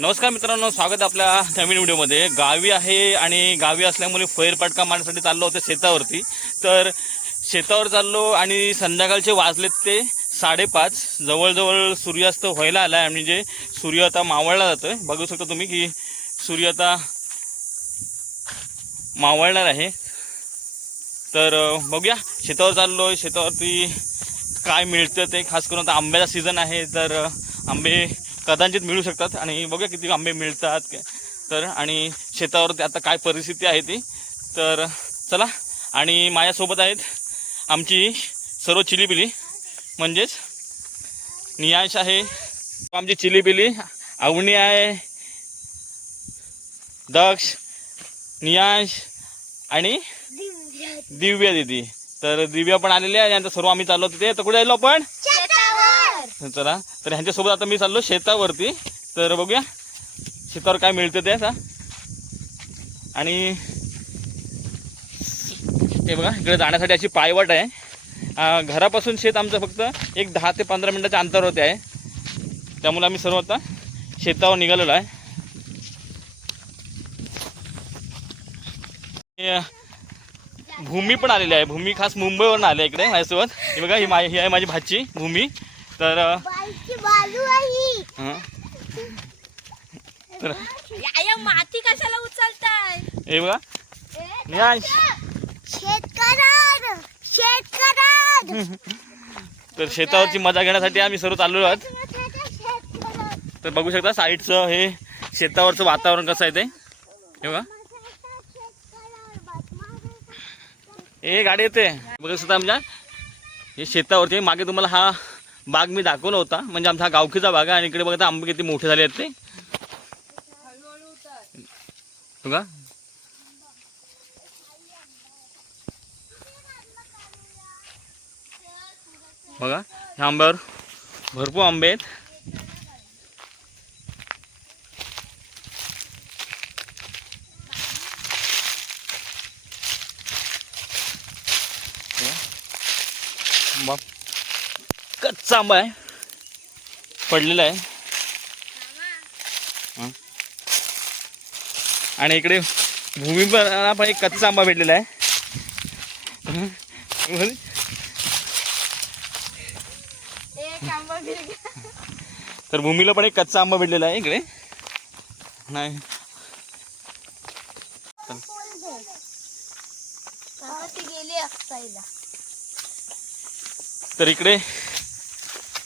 नमस्कार मित्रांनो स्वागत आपल्या नवीन व्हिडिओमध्ये. गावी आहे आणि गावी असल्यामुळे फैरपाटका मारण्यासाठी चाललो होतो शेतावरती. तर शेतावर चाललो आणि संध्याकाळचे वाजलेत ते साडेपाच. जवळजवळ सूर्यास्त व्हायला आला आहे म्हणजे सूर्य आता मावळला जातोय. बघू शकता तुम्ही की सूर्य आता मावळणार आहे. तर बघूया शेतावर चाललो शेतावरती काय मिळतं ते खास करून आता आंब्याचा सीझन आहे. तर आंबे कदाचित मिळू शकतात आणि बघूया किती आंबे मिळतात. तर आणि शेतावरती आता काय परिस्थिती आहे ती. तर चला आणि माझ्यासोबत आहेत आमची सर्व चिलीपिली म्हणजेच नियाश आहे. आमची चिलीपिली अवनी आहे. दक्ष नियाश आणि दिव्या. दिदी. तर दिव्या पण आलेली आहे आणि आता सर्व आम्ही चाललो तिथे. तर कुठे आलो आपण? चला तर ह्यांच्यासोबत आता मी चाललो शेतावरती. तर बघूया शेतावर काय मिळतं ते असा आणि हे बघा इकडे जाण्यासाठी अशी पायवाट आहे. घरापासून शेत आमचं फक्त एक दहा ते पंधरा मिनटाच्या अंतरावरती आहे. त्यामुळे आम्ही सर्व आता शेतावर निघालेलो आहे. भूमी पण आलेली आहे. भूमी खास मुंबईवरून आली आहे इकडे माझ्यासोबत. हे बघा ही मा ही आहे माझी भाची भूमी. तर अं, बाईची बाजू आहे. हं. तर या माती कशाला उचलताय? हे बघा. तर शेतावरची मजा घेण्यासाठी आम्ही सर्व चाललो आहोत. तर बघू शकता साईडचं हे शेतावरचं वातावरण कसं आहे ते. हे बघा. हे गाडी येते. बघू शकता आमच्या. हे शेतावरती मागे तुम्हाला हा बाग मी दाखवला होता. म्हणजे आमचा हा गावकीचा बाग आहे आणि इकडे बघता आंबे किती मोठे झाले आहेत ते. बघा. बघा ह्या आंब्यावर भरपूर आंबे आहेत बघा. बाप कच्चा आंबा आहे. पडलेला आहे. हं. आणि इकडे भूमी पण एक कच्चा आंबा भेटलेला आहे. तर भूमीला पण एक कच्चा आंबा भेटलेला आहे इकडे. नाही. तर इकडे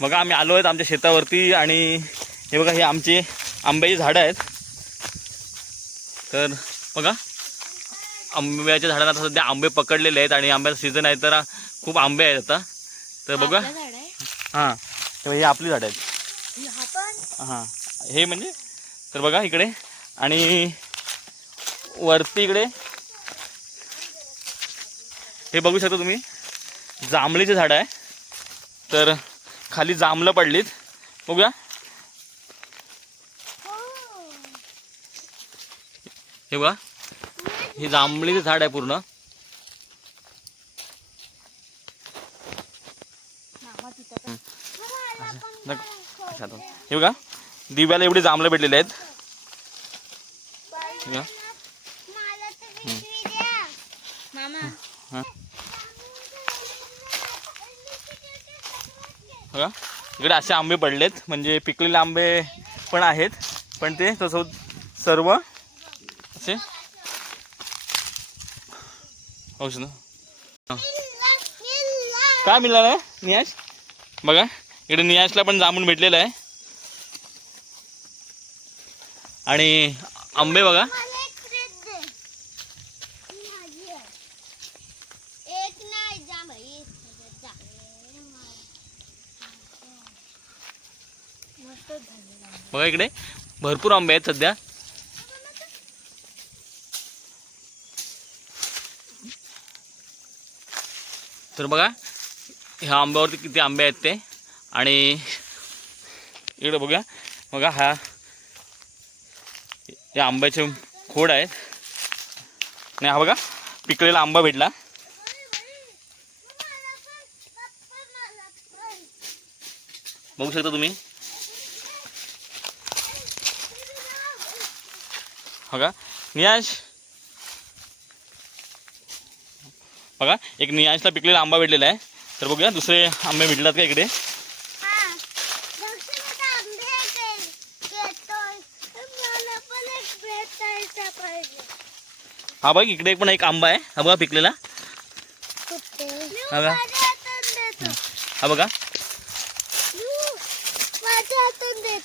बघा आम्ही आलो आहेत आमच्या शेतावरती आणि हे बघा हे आमचे आंब्याची झाडं आहेत. तर बघा आंब्याच्या झाडांना आता सध्या आंबे पकडलेले आहेत आणि आंब्याचा सीझन आहे तर खूप आंबे आहेत आता. तर बघा. हां तर हे आपली झाडं आहेत. हां हे म्हणजे? तर बघा इकडे. आणि वरती इकडे. हे बघू शकता तुम्ही. जांभळीचे झाड आहे. तर खाली जांभळं पडलीत. बघूया. हे बघा. हे जांभळीचे झाड आहे पूर्ण. हे बघा. दिव्याला एवढे जांभळं भेटलेले आहेत हे बघा. मला तर विसरी द्या मामा हां बघा इकडे असे आंबे पडलेत. म्हणजे पिकलेले आंबे पण आहेत. पण ते तसं सर्व असे औषध. हां. काय मिळालं आहे नियाज? बघा इकडे नियाजला पण जांभून भेटलेलं आहे. आणि आंबे बघा मला एक प्लेट दे माझी आहे. एक नाही जा भाई जा. मस्त झाले बघा इकडे. भरपूर आंबे आहेत सध्या. तर बघा ह्या आंब्यावरती किती आंबे आहेत ते. आणि इकडे बघूया. बघा हा या आंब्याचे खोड आहेत. आणि हा बघा पिकलेला आंबा भेटला. बघू शकता तुम्ही. बघा. नियाश. बघा एक नियाशला पिकलेला आंबा भेटलेला आहे. तर बघूया दुसरे आंबे भेटतात का इकडे? हा. हा बघ इकडे पण एक आंबा आहे. हा बघा पिकलेला. हा बघा. हा बघा.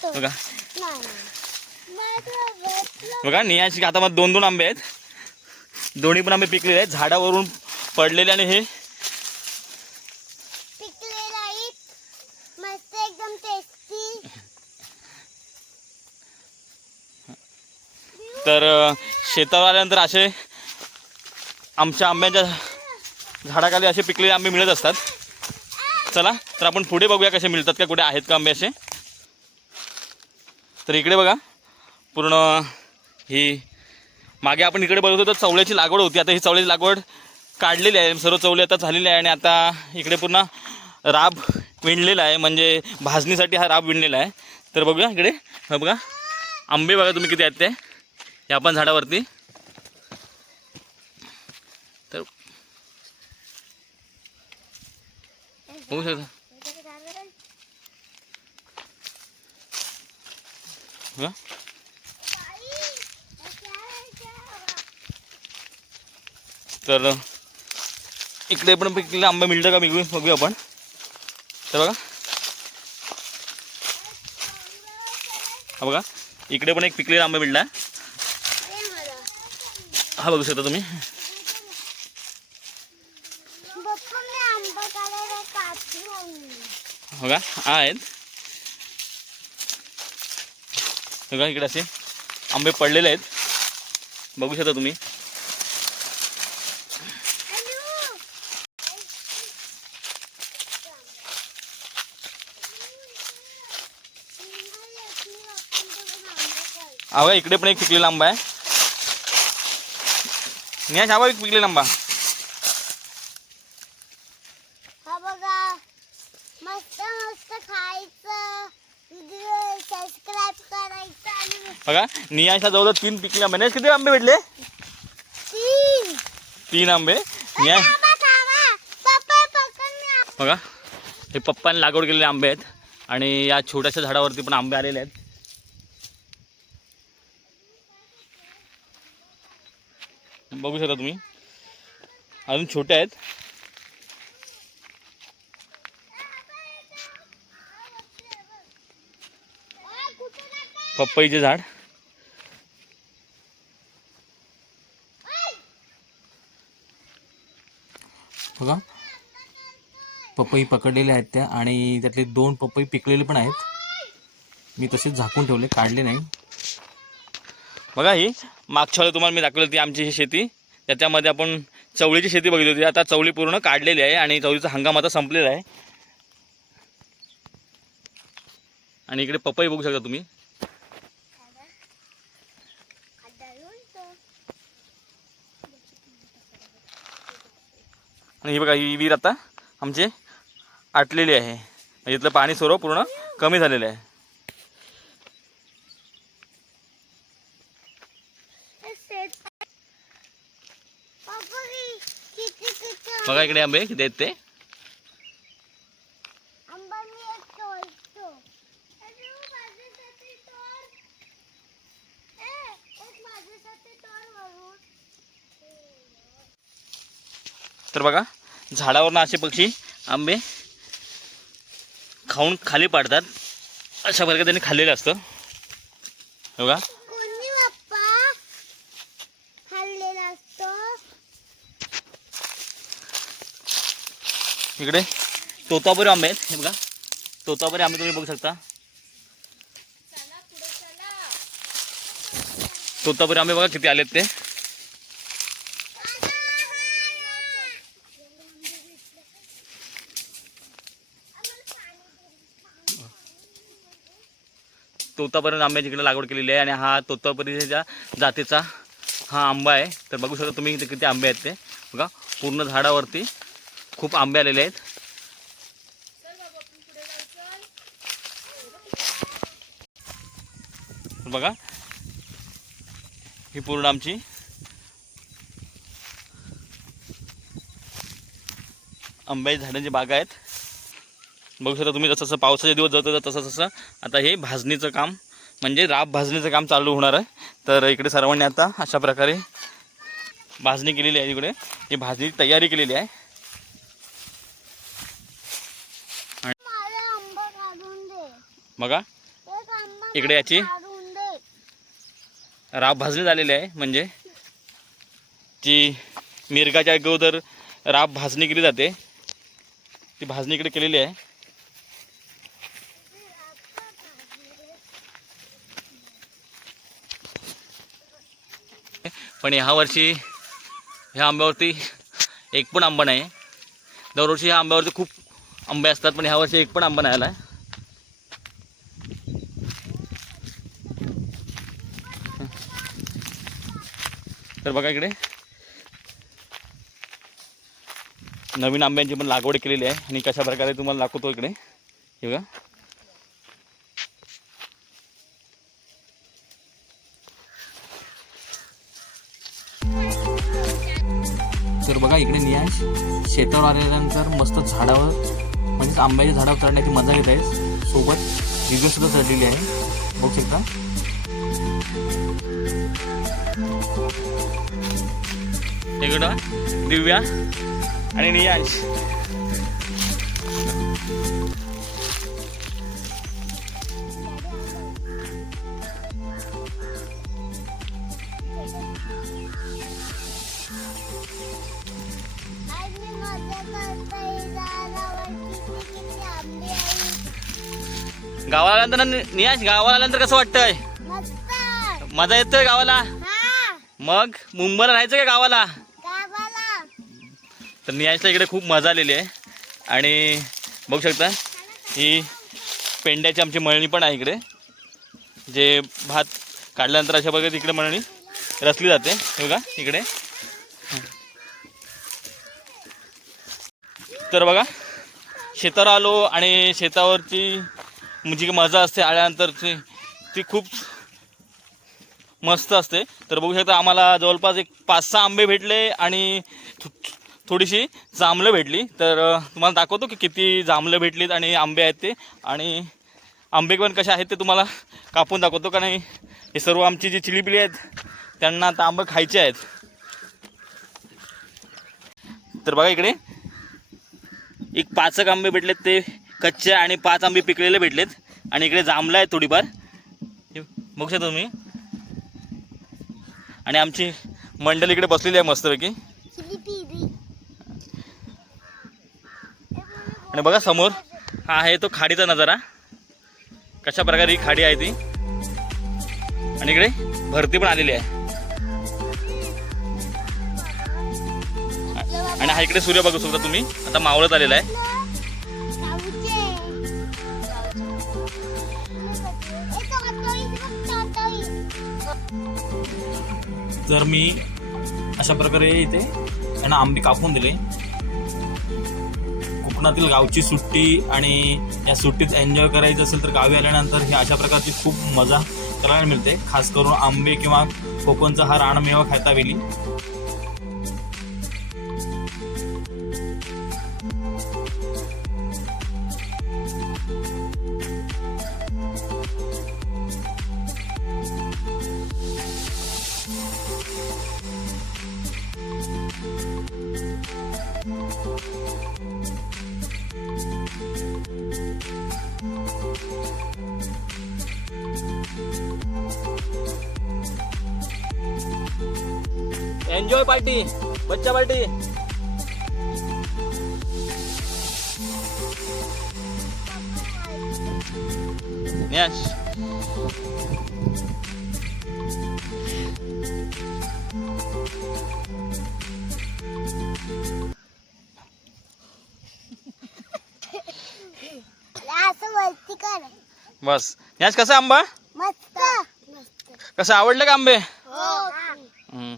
बघा. बघा नियाशी हातामध्ये दोन दोन आंबे आहेत. दोन्ही पण आंबे पिकलेले आहेत. झाडावरून पडलेले आणि हे पिकलेला ईद मस्त एकदम टेस्टी तर शेतावर आल्यानंतर असे आमच्या आंब्याच्या झाडाखाली असे पिकलेले आंबे मिळत असतात. चला तर आपण पुढे बघूया कसे मिळतात का कुठे आहेत का आंबे असे. तर इकडे बघा. पूर्ण ही मागे आपण इकडे बघतो तर चवळ्याची लागवड होती. आता ही चवळ्याची लागवड काढलेली आहे. सर्व चवळी आता झालेली आहे आणि आता इकडे पूर्ण राब विणलेला आहे. म्हणजे भाजणीसाठी हा राब विणलेला आहे. तर बघूया इकडे. बघा. आंबे बघा तुम्ही किती आहेत ते. या पण झाडावरती. तर बघू शकता बघा तर इकडे पण पिकलेले आंबे मिळतं का बघू बघूया आपण. तर बघा. हा बघा. इकडे पण एक पिकलेला आंबा मिळला. हा बघू शकता तुम्ही. हो का बघा. हा आहेत. बघा इकडे असे आंबे पडलेले आहेत. बघू शकता तुम्ही. बघा इकडे पण एक पिकलेला आंबा आहे. नियाश हा बघा एक पिकलेला आंबा बघा नियाशला जवळजवळ तीन पिकले आंबे नियाश किती आंबे भेटले? तीन. तीन आंबे. नियाश बघा हे पप्पाने लागवड केलेले आंबे आहेत. आणि या छोट्याशा झाडावरती पण आंबे आलेले आहेत. बघू शकता तुम्ही. अजून छोटे आहेत. ओय, कुठे जाता? पपईचे झाड. बघा. पपई पकडलेल्या आहेत त्या आणि त्यातले दोन पपई पिकलेले पण आहेत. मी तसेच झाकून ठेवले काढले नाही. बघा ही. मागच्या वेळेला तुम्हाला मी दाखवली होती आमची ही शेती. त्याच्यामध्ये आपण चवळीची शेती बघितली होती. आता चवळी पूर्ण काढलेली आहे आणि चवळीचा हंगाम आता संपलेला आहे. आणि इकडे पपई बघू शकता तुम्ही. आणि ही बघा ही विहीर आता आमचे आटलेली आहे. म्हणजे इथलं पाणी सर्व पूर्ण कमी झालेलं आहे हे सेट. पप्पा, कि- किती किती बघा इकडे आंबे किती आहेत ते? तर बघा झाडावरनं असे पक्षी आंबे खाऊन खाली पाडतात. अशा प्रकारे त्यांनी खाल्लेलं असतं. बघा कोणी बाप्पा खाल्लेला असतो इकडे. तोतापुरी आंबे आहेत हे बघा. तोतापुरी आंबे तुम्ही बघू शकता. तोतापुरी आंबे बघा किती आलेत ते. तोतापुरी आंब्याची इकडे लागवड केलेली आहे आणि हा तोतापुरीच्या जातीचा हा आंबा आहे. तर बघू शकता तुम्ही इथे किती आंबे आहेत ते. बघा पूर्ण झाडावरती खूप आंबे आलेले आहेत. बघा. ही पूर्ण आमची. आंब्याची झाडांची बागा आहेत. बघू शकता तुम्ही जसं जसं पावसाचे दिवस जातो तर तसं तसं आता हे भाजणीचं काम म्हणजे राब भाजणीचं काम चालू होणार आहे. तर इकडे सर्वांनी आता अशा प्रकारे भाजणी केलेली आहे इकडे. ही भाजणी तयारी केलेली आहे. बघा. इकडे याची. राब भाजणी झालेली आहे म्हणजे. ती मिरगाच्या अगोदर राब भाजणी केली जाते. ती भाजणी इकडे केलेली आहे. पण ह्या वर्षी ह्या आंब्यावरती एक पण आंबा नाही. दरवर्षी ह्या आंब्यावरती खूप आंबे असतात पण ह्या वर्षी एक पण आंबा नाही आला. तर बघा इकडे. नवीन आंब्यांची पण लागवड केलेली आहे आणि कशा प्रकारे तुम्हाला दाखवतो इकडे. हे बघा. तर बघा इकडे नियाश शेतावर आल्यानंतर मस्त झाडावर म्हणजेच आंब्याच्या झाडावर चढण्याची मजा घेत आहे. सोबत दिव्य सुद्धा चढलेली आहे. बघू शकता. इकडं दिव्या आणि नियांश. गावाला आल्यानंतर नियांश गावाला आल्यानंतर कसं वाटतंय? मजा येतोय गावाला? मग मुंबईला राहायचं का गावाला? तर नियांशला इकडे खूप मजा आलेली आहे. आणि बघू शकता ही पेंड्याची आमची मळणी पण आहे इकडे. जे भात काढल्यानंतर अशा प्रकारे इकडे मळणी रचली जाते. हे बघा इकडे. तर बघा शेतावर आलो आणि शेतावरची जी मजा असते आल्यानंतरची ती खूप मस्त असते. तर बघू शकता आम्हाला जवळपास एक पाच सहा आंबे भेटले आणि थोडीशी जांभळं भेटली. तर तुम्हाला दाखवतो की किती जांभळं भेटलीत आणि आंबे आहेत ते. आणि आंबे पण कसे आहेत ते तुम्हाला कापून दाखवतो का नाही हे सर्व आमची जी चिलीपिली आहेत त्यांना आता आंबे खायचे आहेत. तर बघा इकडे. एक पाचक आंबे भेटलेत ते कच्चे आणि पाच आंबे पिकलेले भेटलेत. आणि इकडे जांभळं आहेत थोडीफार. बघू शकता तुम्ही. आणि आमची मंडळी इकडे बसलेली आहे मस्तपैकी. आणि बघा समोर हा आहे तो खाडीचा नजारा. कशा प्रकारे ही खाडी आहे ती. आणि इकडे भरती पण आलेली आहे. आणि हा इकडे सूर्य बघू शकता तुम्ही. आता मावळत आलेला आहे. तर मी अशा प्रकारे इथे त्यांना आंबे कापून दिले. कोकणातील गावची सुट्टी आणि या सुट्टीत एन्जॉय करायचं असेल तर गावी आल्यानंतर ही अशा प्रकारची खूप मजा करायला मिळते. खास करून आंबे किंवा कोकणचा हा रानमेवा खायता वेली एन्जॉय पार्टी बच्चा पार्टी यश असं वरती कर. बस. यश कसा आंबा? मस्त. कसं आवडलं का आंबे? हो. हम्म.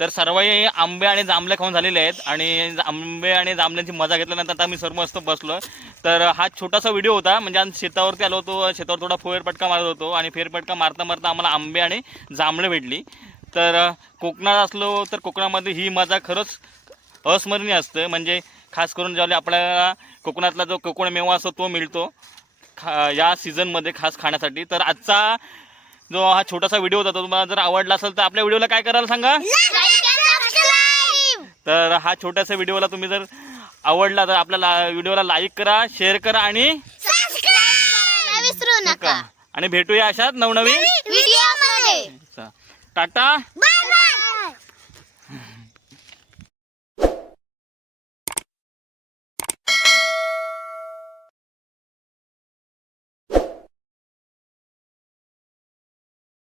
तर सर्वही आंबे आणि जांभळे खाऊन झालेले आहेत आणि आंबे आणि जांभळ्यांची मजा घेतल्यानंतर आता आम्ही सर्व मस्त बसलो तर हा छोटासा व्हिडिओ होता म्हणजे आम्ही शेतावरती आलो होतो शेतावर थोडा फेरपटका मारत होतो आणि फेरपटका मारता मारता आम्हाला आंबे आणि जांभळे भेटली. तर कोकणात असलो तर कोकणामध्ये ही मजा खरंच अस्मरणीय असते. म्हणजे खास करून ज्यावेळी आपल्याला कोकणातला जो कोकण मेवा असतो तो मिळतो खा या सीझनमध्ये खास खाण्यासाठी. तर आजचा जो हा छोटासा व्हिडिओ होता तो तुम्हाला जर आवडला असेल तर आपल्या व्हिडिओला काय करायला सांगा? तर हा छोट्यासा व्हिडिओला तुम्ही जर आवडला तर आपल्याला व्हिडिओला लाईक करा शेअर करा आणि विसरू नका. आणि भेटूया अशात नवनवीन टाटा.